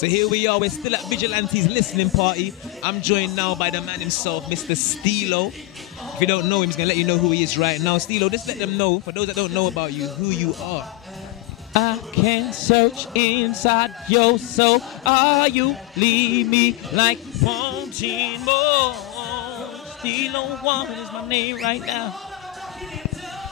So here we are, we're still at Vigilante's listening party. I'm joined now by the man himself, Mr. Steelo. If you don't know him, he's gonna let you know who he is right now. Steelo, just let them know, for those that don't know about you, who you are. I can search inside your soul. Are you leave me like wanting more? Steelo One is my name right now.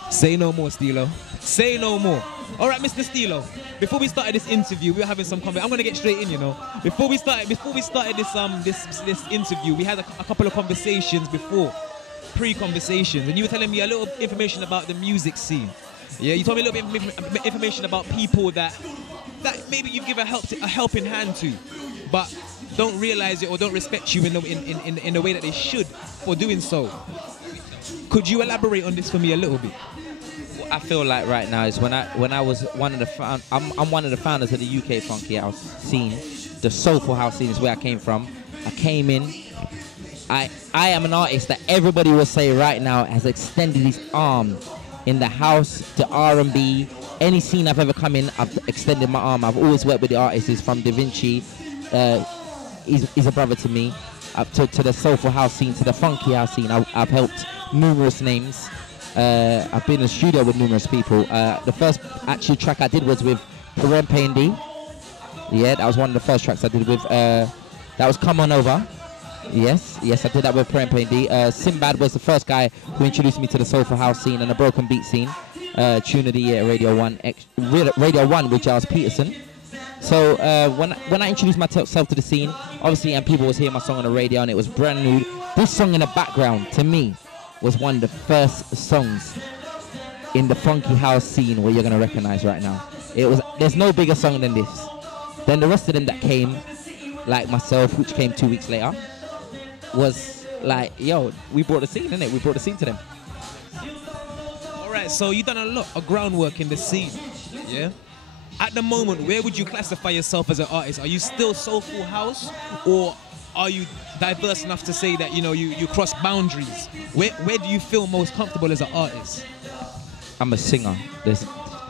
Say no more, Steelo. Say no more. All right, Mr. Steelo. Before we started this interview, we were having some conversation. I'm gonna get straight in, you know. Before we started this interview, we had a couple of conversations before, pre-conversations, and you were telling me a little information about the music scene. Yeah, you told me a little bit of information about people that maybe you give a helping hand to, but don't realize it or don't respect you in the way that they should for doing so. Could you elaborate on this for me a little bit? What I feel like right now is when I was one of the I'm one of the founders of the UK funky house scene. The soulful house scene is where I came from. I came in. I am an artist that everybody will say right now has extended his arm in the house to R&B. Any scene I've ever come in, I've extended my arm. I've always worked with the artists from Da Vinci. He's a brother to me. Up to the soulful house scene, to the funky house scene. I've helped numerous names. I've been in the studio with numerous people. The first actual track I did was with Perempe and D. Yeah, that was one of the first tracks I did with. That was Come On Over. Yes, I did that with Perempe and D. Sinbad was the first guy who introduced me to the soulful house scene and the broken beat scene. Tune of the year, Radio 1 with Giles Peterson. So when I introduced myself to the scene, obviously, and people was hearing my song on the radio and it was brand new. This song in the background, to me, was one of the first songs in the funky house scene where you're gonna recognize right now. There's no bigger song than this. Then the rest of them that came, like myself, which came 2 weeks later, was like, yo, we brought the scene, innit? We brought the scene to them. All right, so you've done a lot of groundwork in the scene, yeah? At the moment, where would you classify yourself as an artist? Are you still soulful house, or are you diverse enough to say that, you know, you cross boundaries? Where do you feel most comfortable as an artist? I'm a singer.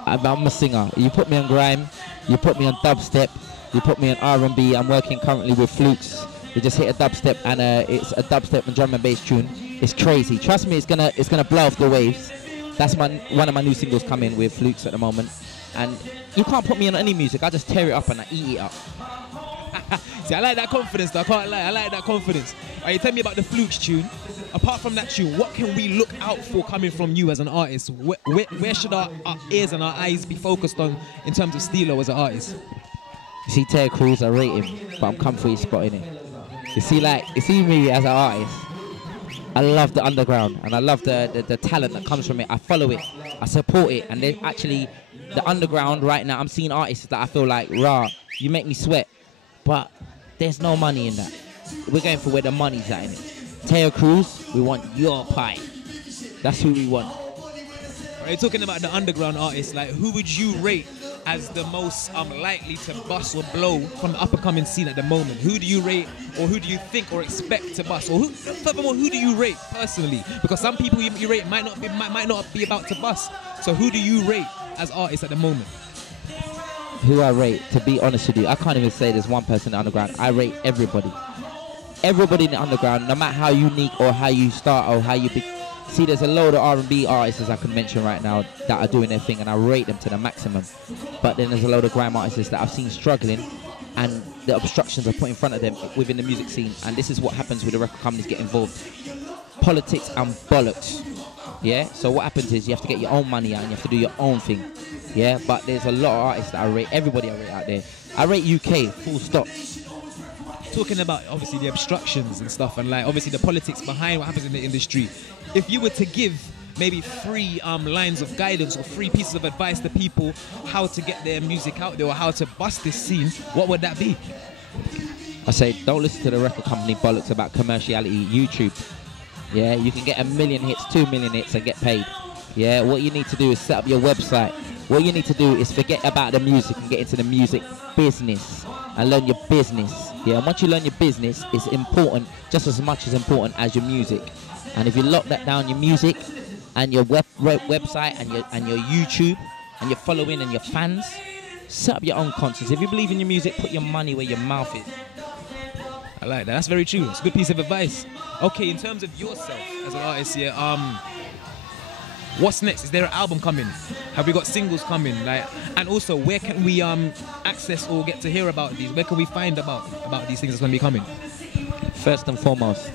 I'm a singer. You put me on grime, you put me on dubstep, you put me on R&B. I'm working currently with Flukes. We just hit a dubstep, and it's a dubstep and drum and bass tune. It's crazy. Trust me, it's gonna blow off the waves. That's one of my new singles coming with Flukes at the moment. And you can't put me on any music. I just tear it up and I eat it up. See, I like that confidence though. I can't lie. I like that confidence. All right, tell me about the Flukes tune. Apart from that tune, what can we look out for coming from you as an artist? Where should our ears and our eyes be focused on in terms of Steelo as an artist? You see Terry Crews, I rate him, but I'm comfortable spotting it. You see me as an artist. I love the underground and I love the talent that comes from it. I follow it, I support it, and then actually the underground right now, I'm seeing artists that I feel like, rah, you make me sweat, but there's no money in that. We're going for where the money's at in it. Teo Cruz, we want your pie. That's who we want. Are you talking about the underground artists? Like, who would you rate as the most likely to bust or blow from the up-and-coming scene at the moment? Who do you rate, or who do you think or expect to bust? Or furthermore, who do you rate personally? Because some people you rate might not be about to bust. So who do you rate as artists at the moment? Who I rate, to be honest with you, I can't even say there's one person in the underground. I rate everybody. Everybody in the underground, no matter how unique or how you start or how you be. See, there's a load of R&B artists, as I can mention right now, that are doing their thing, and I rate them to the maximum. But then there's a load of grime artists that I've seen struggling, and the obstructions are put in front of them within the music scene. And this is what happens when the record companies get involved. Politics and bollocks. Yeah? So what happens is you have to get your own money out and you have to do your own thing. Yeah? But there's a lot of artists that I rate. Everybody I rate out there. I rate UK, full stop. Talking about obviously the obstructions and stuff, and like obviously the politics behind what happens in the industry. If you were to give maybe 3 lines of guidance or 3 pieces of advice to people how to get their music out there or how to bust this scene, what would that be? I say, don't listen to the record company bollocks about commerciality. YouTube. Yeah, you can get 1 million hits, 2 million hits and get paid. Yeah, what you need to do is set up your website. What you need to do is forget about the music and get into the music business and learn your business. Yeah, and once you learn your business, it's important, just as much as important as your music. And if you lock that down, your music and your website and your YouTube and your following and your fans, Set up your own concerts. If you believe in your music, put your money where your mouth is. I like that. That's very true. It's a good piece of advice. Okay, in terms of yourself as an artist here, what's next? Is there an album coming? Have we got singles coming? Like, and also, where can we access or get to hear about these? Where can we find about these things that's going to be coming? First and foremost,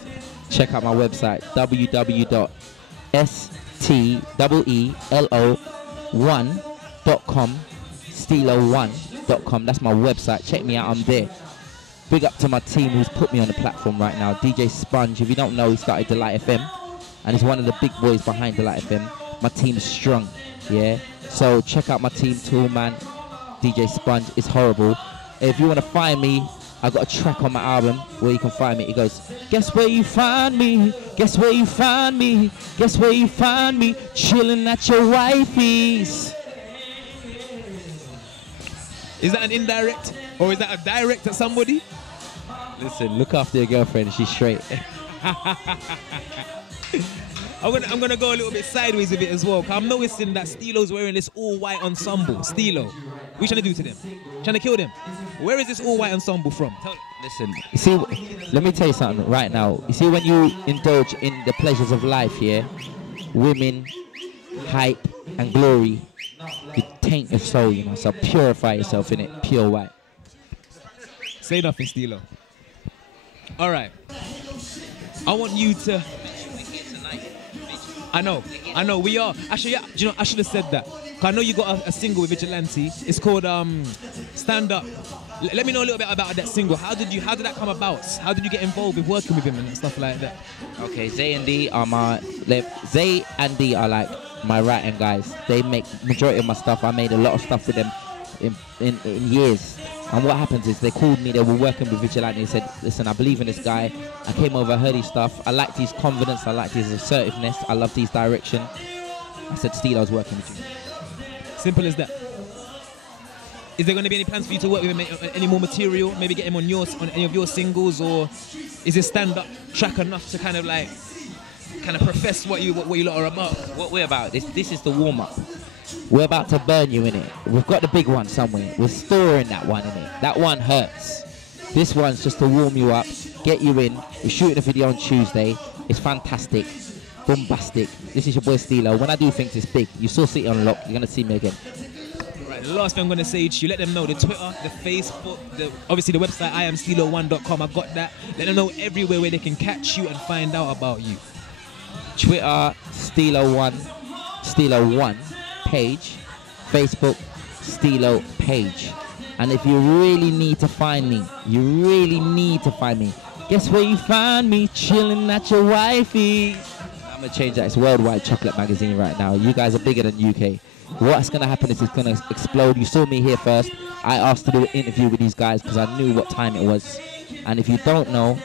check out my website, www.steelo1.com, steelo1.com. That's my website. Check me out. I'm there. Big up to my team who's put me on the platform right now. DJ Sponge, if you don't know, he started Delight FM, and he's one of the big boys behind Delight FM. My team's strong, yeah? So check out my team too, man. DJ Sponge is horrible. If you want to find me, I got a track on my album where you can find me. It goes, guess where you find me? Guess where you find me? Guess where you find me? Chilling at your wifey's. Is that an indirect? Or is that a direct at somebody? Listen, look after your girlfriend. She's straight. I'm gonna go a little bit sideways with it as well. Cause I'm noticing that Steelo's wearing this all-white ensemble. Steelo, what you trying to do to them? Trying to kill them? Where is this all-white ensemble from? Listen, you see, let me tell you something right now. You see, when you indulge in the pleasures of life here, women, hype, and glory, you taint your soul, you know. So purify yourself in it, pure white. Say nothing, Steelo. All right. I want you to. I know, we are. Actually, yeah, do you know, I should have said that. Cause I know you got a single with Vigilante. It's called Stand Up. Let me know a little bit about that single. How did that come about? How did you get involved with working with him and stuff like that? Okay, Zay and D are like my right-hand guys. They make majority of my stuff. I made a lot of stuff with them in years. And what happens is they called me, they were working with Vigilante, they said, listen, I believe in this guy. I came over, I heard his stuff. I liked his confidence, I liked his assertiveness, I loved his direction. I said, Steelo's working with you. Simple as that. Is there going to be any plans for you to work with him, any more material? Maybe get him on any of your singles, or is this stand-up track enough to kind of profess what you lot are about? What we're about, this is the warm-up. We're about to burn you in it. We've got the big one somewhere. We're storing that one in it. That one hurts. This one's just to warm you up, get you in. We're shooting a video on Tuesday. It's fantastic, bombastic. This is your boy Steelo. When I do things, it's big. You saw City on Lock. You're gonna see me again. Right. The last thing I'm gonna say to you, let them know the Twitter, the Facebook, obviously the website IamSteelo1.com. I got that. Let them know everywhere where they can catch you and find out about you. Twitter, Steelo1 page, Facebook, Steelo page. And if you really need to find me, guess where you find me? Chilling at your wifey. I'm gonna change that. It's Worldwide Chocolate Magazine right now. You guys are bigger than UK. What's gonna happen is it's gonna explode. You saw me here first. I asked to do an interview with these guys because I knew what time it was. And if you don't know,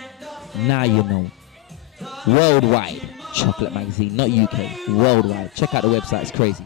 now you know. Worldwide Chocolate Magazine, not UK. Worldwide. Check out the website. It's crazy.